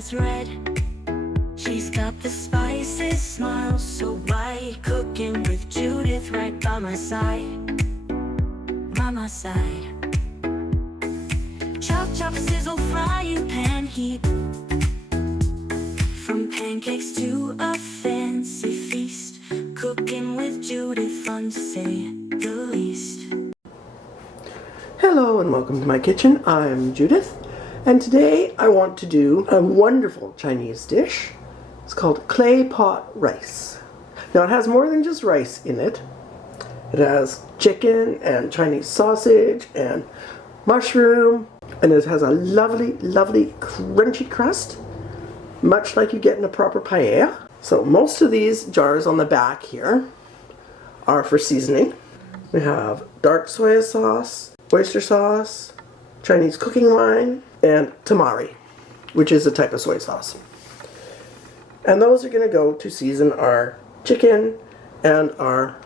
that's red. She's got the spices, smile so bright. Cooking with Judith right by my side. By my side. Chop, chop, sizzle, frying pan heat. From pancakes to a fancy feast. Cooking with Judith, fun to say the least. Hello and welcome to my kitchen. I'm Judith, and today I want to do a wonderful Chinese dish. It's called clay pot rice. Now it has more than just rice in it. It has chicken and Chinese sausage and mushroom, and it has a lovely, lovely crunchy crust, much like you get in a proper paella. So most of these jars on the back here are for seasoning. We have dark soy sauce, oyster sauce, Chinese cooking wine, and tamari, which is a type of soy sauce. And those are going to go to season our chicken and our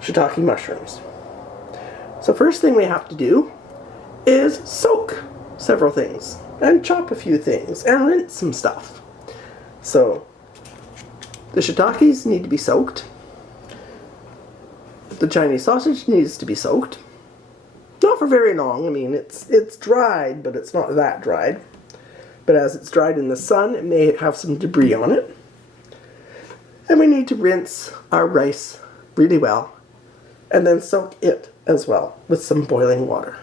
shiitake mushrooms. So first thing we have to do is soak several things and chop a few things and rinse some stuff. So the shiitakes need to be soaked. The Chinese sausage needs to be soaked. Not for very long. I mean, it's dried, but it's not that dried. But as it's dried in the sun, it may have some debris on it. And we need to rinse our rice really well, and then soak it as well with some boiling water,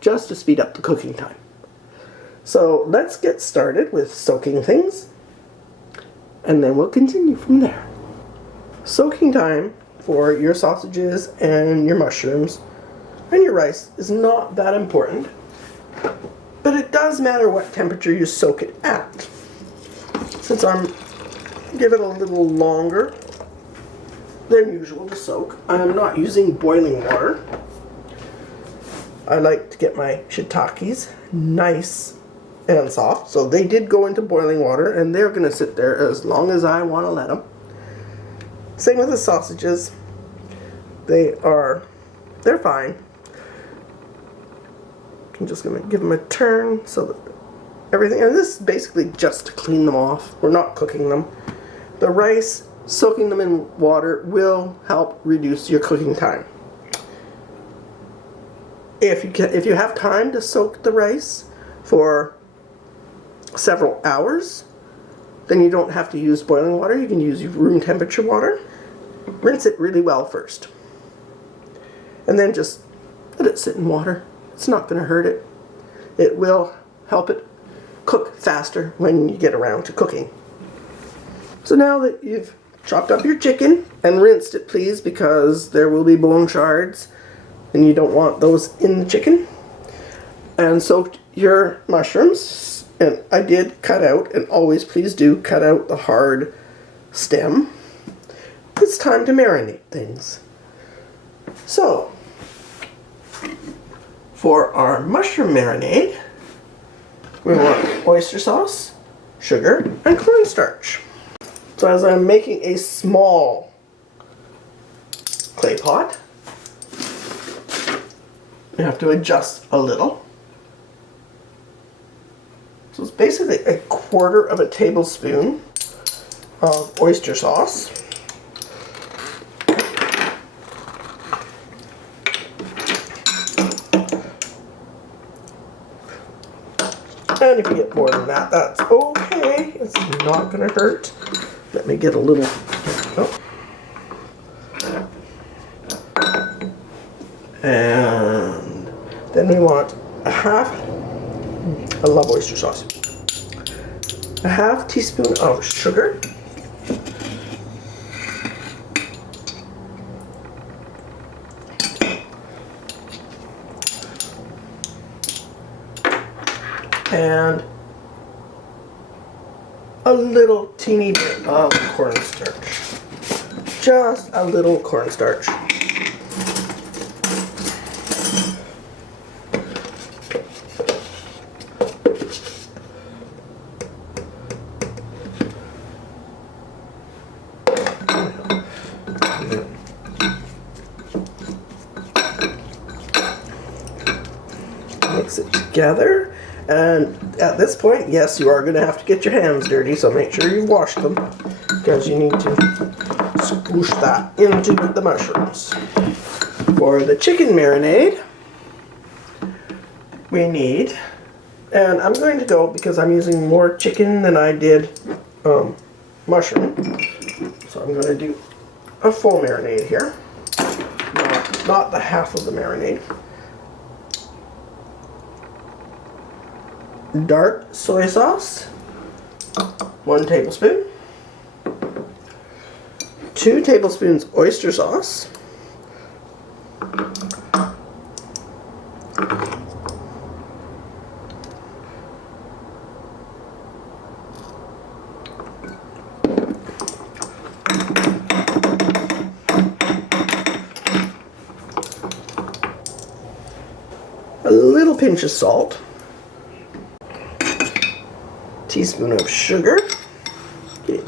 just to speed up the cooking time. So let's get started with soaking things, and then we'll continue from there. Soaking time for your sausages and your mushrooms and your rice is not that important, but it does matter what temperature you soak it at. Since I'm give it a little longer than usual to soak, I'm not using boiling water. I like to get my shiitakes nice and soft, so they did go into boiling water and they're going to sit there as long as I want to let them. Same with the sausages. They're fine. I'm just going to give them a turn so that everything, and this is basically just to clean them off. We're not cooking them. The rice, soaking them in water will help reduce your cooking time. If you have time to soak the rice for several hours, then you don't have to use boiling water. You can use room temperature water. Rinse it really well first, and then just let it sit in water. It's not going to hurt it. It will help it cook faster when you get around to cooking. So now that you've chopped up your chicken and rinsed it, please, because there will be bone shards and you don't want those in the chicken, and soaked your mushrooms, and I did cut out, and always please do cut out the hard stem. It's time to marinate things. So for our mushroom marinade, we want oyster sauce, sugar, and cornstarch. So as I'm making a small clay pot, you have to adjust a little. So it's basically 1/4 tablespoon of oyster sauce. And if you get more than that, that's okay. It's not going to hurt. Let me get a little... Oh. And then we want I love oyster sauce. A 1/2 teaspoon of sugar. And a little teeny bit of cornstarch. Just a little cornstarch. Mix it together, And at this point, yes, you are going to have to get your hands dirty, so make sure you wash them, because you need to squish that into the mushrooms. For the chicken marinade, we need, and I'm going to go, because I'm using more chicken than I did mushroom, so I'm going to do a full marinade here, not the half of the marinade. Dark soy sauce, 1 tablespoon. 2 tablespoons oyster sauce. A little pinch of salt. Teaspoon of sugar. Then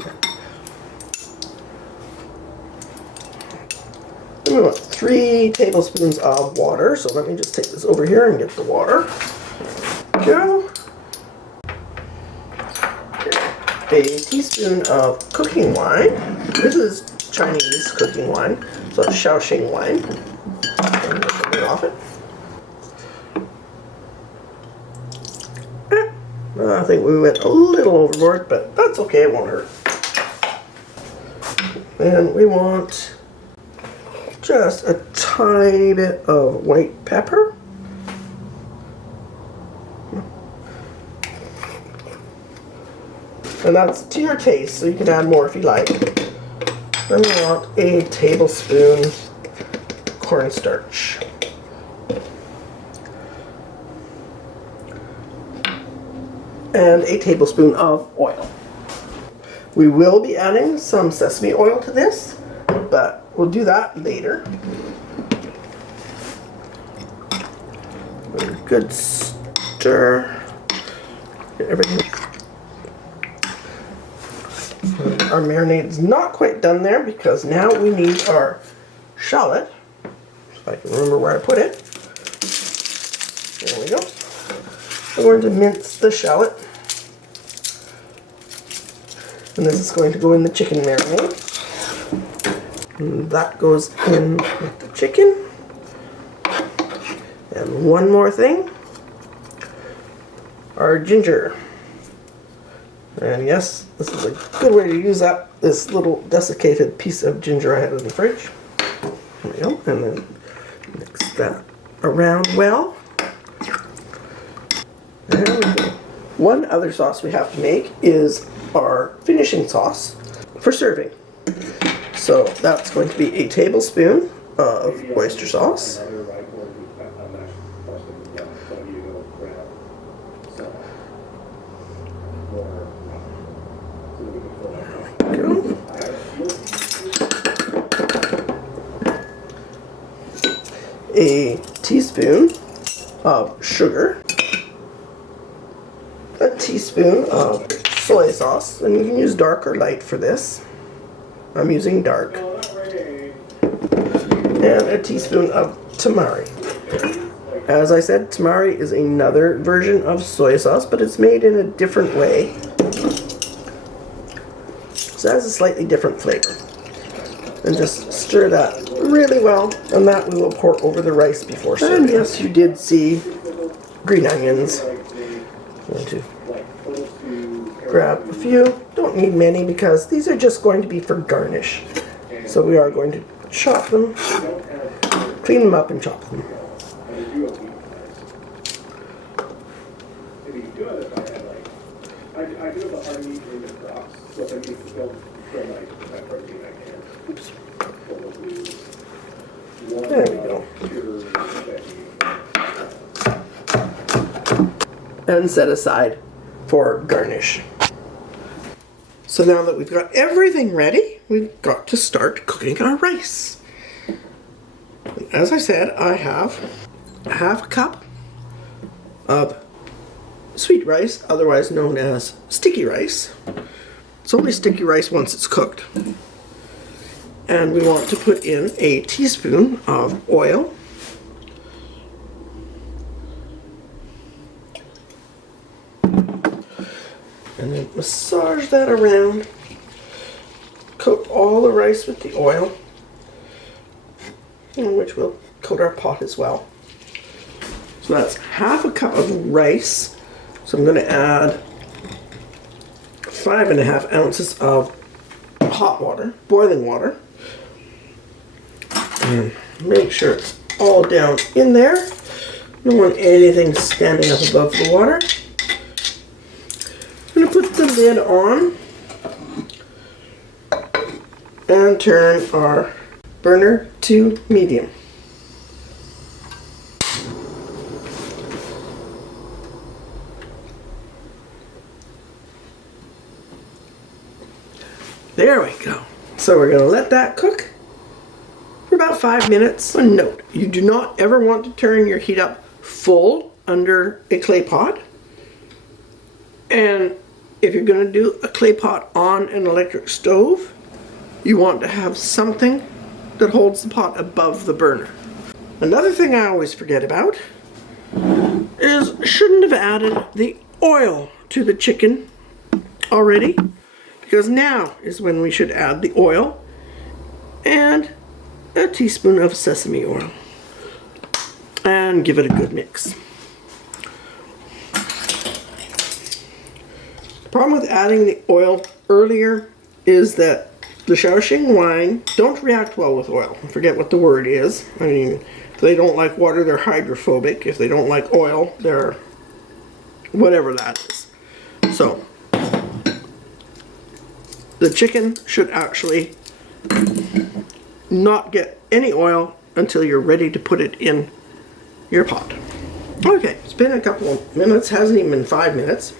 we want 3 tablespoons of water. So let me just take this over here and get the water. Go. A teaspoon of cooking wine. This is Chinese cooking wine, so it's Shaoxing wine. And get the lid off it. I think we went a little overboard, but that's okay, it won't hurt. And we want just a tiny bit of white pepper. And that's to your taste, so you can add more if you like. Then we want a tablespoon corn starch. And a tablespoon of oil. We will be adding some sesame oil to this, but we'll do that later. A good stir. Get everything. Our marinade's not quite done there, because now we need our shallot. If I can remember where I put it. There we go. We're going to mince the shallot. And this is going to go in the chicken marinade. And that goes in with the chicken. And one more thing. Our ginger. And yes, this is a good way to use this little desiccated piece of ginger I had in the fridge. There we go. And then mix that around well. There we go. One other sauce we have to make is our finishing sauce for serving. So that's going to be a tablespoon of oyster sauce. There we go. A teaspoon of sugar. A teaspoon of soy sauce, and you can use dark or light for this. I'm using dark. And a teaspoon of tamari. As I said, tamari is another version of soy sauce, but it's made in a different way. So it has a slightly different flavor. And just stir that really well, and that we will pour over the rice before serving. And yes, you did see green onions. I'm going to grab a few. Don't need many, because these are just going to be for garnish. So we are going to chop them, clean them up and chop them. Oops. There we go. And set aside for garnish. So now that we've got everything ready, we've got to start cooking our rice. As I said, I have a half cup of sweet rice, otherwise known as sticky rice. It's only sticky rice once it's cooked. And we want to put in a teaspoon of oil. And then massage that around. Coat all the rice with the oil, which will coat our pot as well. So that's half a cup of rice. So I'm going to add 5.5 ounces of hot water, boiling water. And make sure it's all down in there. Don't want anything standing up above the water. I'm going to put the lid on and turn our burner to medium. There we go. So we're going to let that cook for about 5 minutes. One note, you do not ever want to turn your heat up full under a clay pot. And if you're going to do a clay pot on an electric stove, you want to have something that holds the pot above the burner. Another thing I always forget about is shouldn't have added the oil to the chicken already, because now is when we should add the oil and a teaspoon of sesame oil and give it a good mix. The problem with adding the oil earlier is that the Shaoxing wine don't react well with oil. I forget what the word is. I mean, if they don't like water, they're hydrophobic. If they don't like oil, they're whatever that is. So, the chicken should actually not get any oil until you're ready to put it in your pot. Okay, it's been a couple of minutes. Hasn't even been 5 minutes.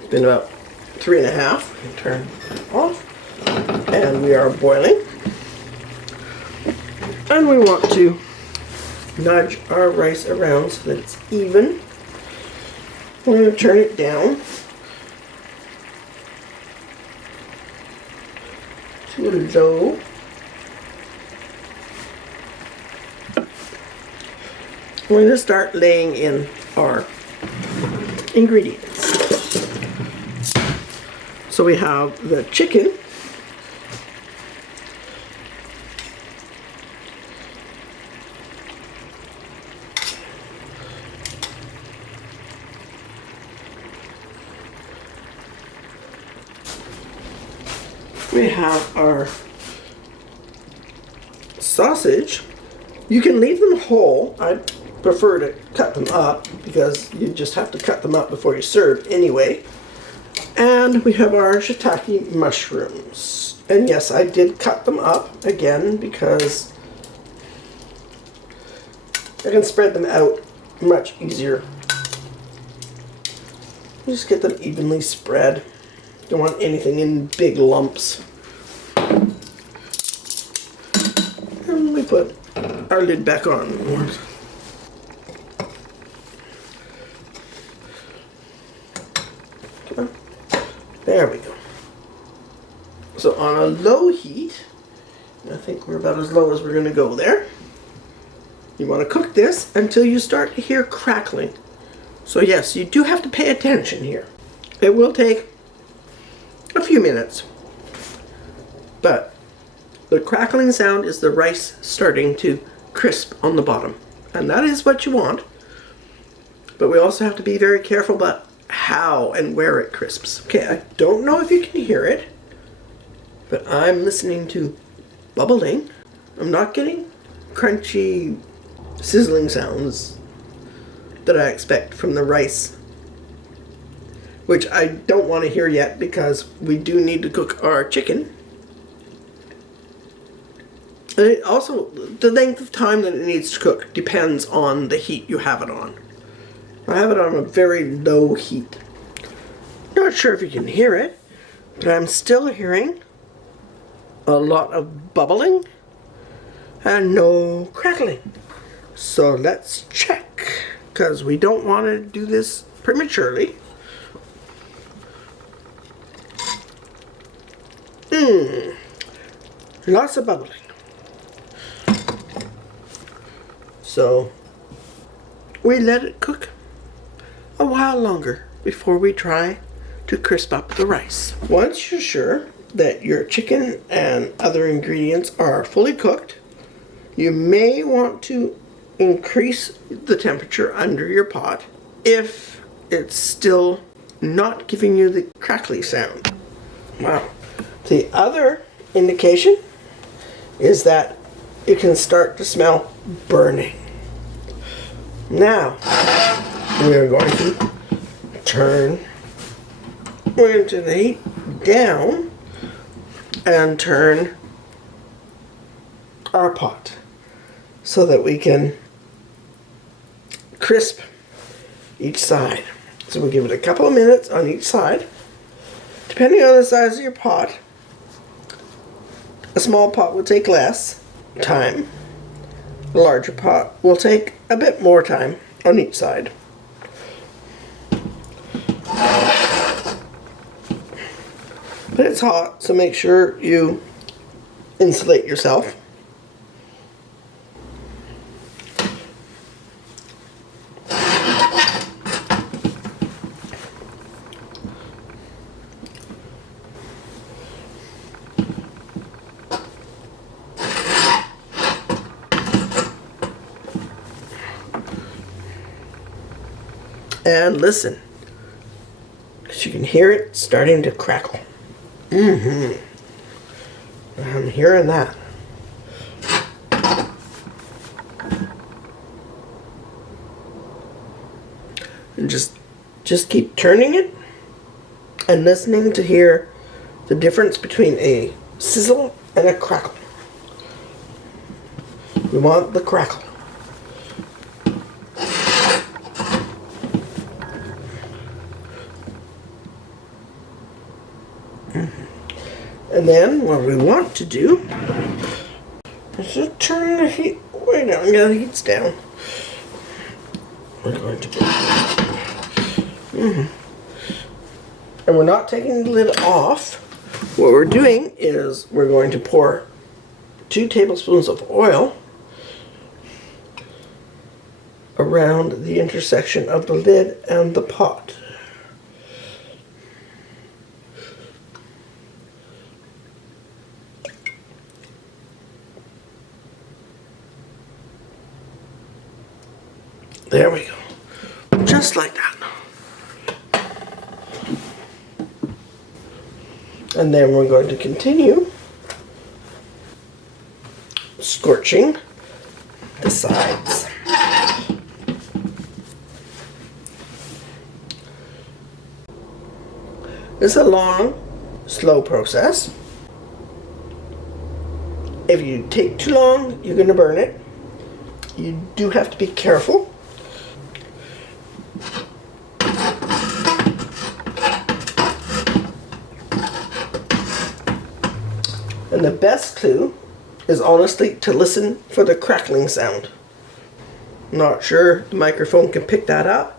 It's been about 3.5. Turn it off. And we are boiling. And we want to nudge our rice around so that it's even. We're going to turn it down to low. We're going to start laying in our ingredients. So we have the chicken. We have our sausage. You can leave them whole. I prefer to cut them up because you just have to cut them up before you serve anyway. And we have our shiitake mushrooms. And yes, I did cut them up again because I can spread them out much easier. Just get them evenly spread. Don't want anything in big lumps. And we put our lid back on. There we go. So on a low heat, I think we're about as low as we're going to go there. You want to cook this until you start to hear crackling. So yes, you do have to pay attention here. It will take a few minutes, but the crackling sound is the rice starting to crisp on the bottom, and that is what you want. But we also have to be very careful about how and where it crisps. Okay, I don't know if you can hear it, but I'm listening to bubbling. I'm not getting crunchy, sizzling sounds that I expect from the rice, which I don't want to hear yet because we do need to cook our chicken. And it also, the length of time that it needs to cook depends on the heat you have it on. I have it on a very low heat. Not sure if you can hear it, but I'm still hearing a lot of bubbling and no crackling. So let's check, because we don't want to do this prematurely. Lots of bubbling. So we let it cook a while longer. before we try to crisp up the rice. Once you're sure that your chicken and other ingredients are fully cooked, you may want to increase the temperature under your pot if it's still not giving you the crackly sound. Wow. The other indication is that you can start to smell burning. Now, we are going to turn, we're going to heat down and turn our pot so that we can crisp each side. So we'll give it a couple of minutes on each side. Depending on the size of your pot, a small pot will take less time. A larger pot will take a bit more time on each side. But it's hot, so make sure you insulate yourself. And listen, because you can hear it starting to crackle. I'm hearing that. And just keep turning it and listening to hear the difference between a sizzle and a crackle. You want the crackle. And then what we want to do is just turn the heat way down. Yeah, the heat's down. We're going to do And we're not taking the lid off. What we're doing is we're going to pour 2 tablespoons of oil around the intersection of the lid and the pot. There we go. Just like that. And then we're going to continue scorching the sides. It's a long, slow process. If you take too long, you're going to burn it. You do have to be careful. And the best clue is honestly to listen for the crackling sound. Not sure the microphone can pick that up.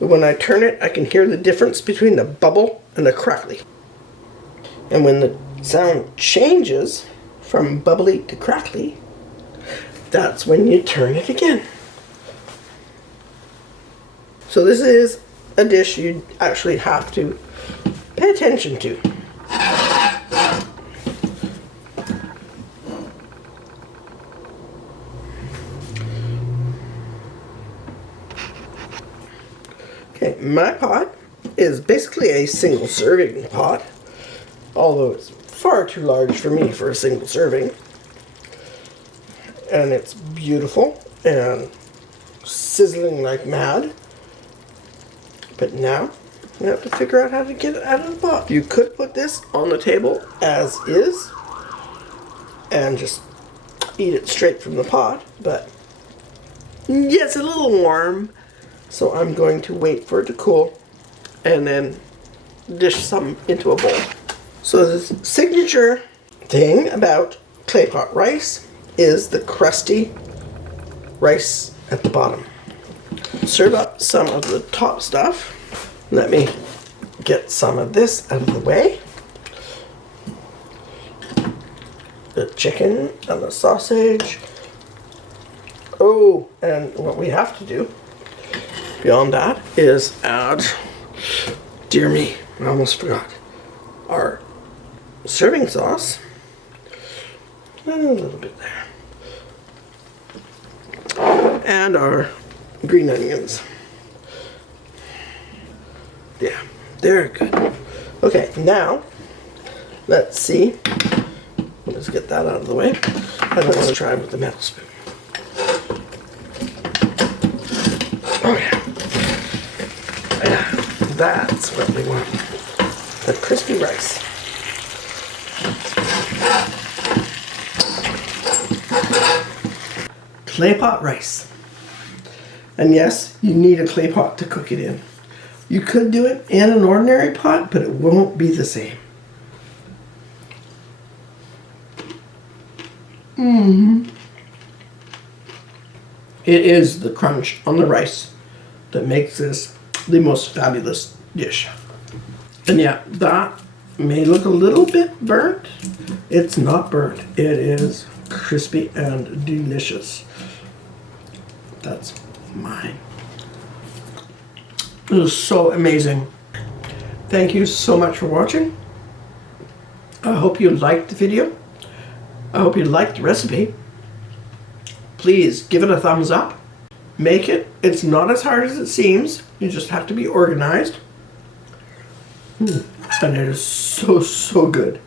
But when I turn it, I can hear the difference between the bubble and the crackly. And when the sound changes from bubbly to crackly, that's when you turn it again. So this is a dish you actually have to pay attention to. Okay, my pot is basically a single serving pot, although it's far too large for me for a single serving. And it's beautiful and sizzling like mad. But now we have to figure out how to get it out of the pot. You could put this on the table as is and just eat it straight from the pot, but yeah, it's a little warm, so I'm going to wait for it to cool and then dish some into a bowl. So the signature thing about clay pot rice is the crusty rice at the bottom. Serve up some of the top stuff. Let me get some of this out of the way. The chicken and the sausage. Oh, and what we have to do beyond that is add, dear me, I almost forgot, our serving sauce. And a little bit there. And our green onions. Yeah, they're good. Okay, now, let's see. Let's get that out of the way. And let's try with the metal spoon. Oh yeah. Yeah, that's what we want. The crispy rice. Clay pot rice. And yes, you need a clay pot to cook it in. You could do it in an ordinary pot, but it won't be the same. It is the crunch on the rice that makes this the most fabulous dish. And yeah, that may look a little bit burnt. It's not burnt. It is crispy and delicious. That's mine. It was so amazing. Thank you so much for watching. I hope you liked the video. I hope you liked the recipe. Please give it a thumbs up. Make it. It's not as hard as it seems. You just have to be organized. And it is so, so good.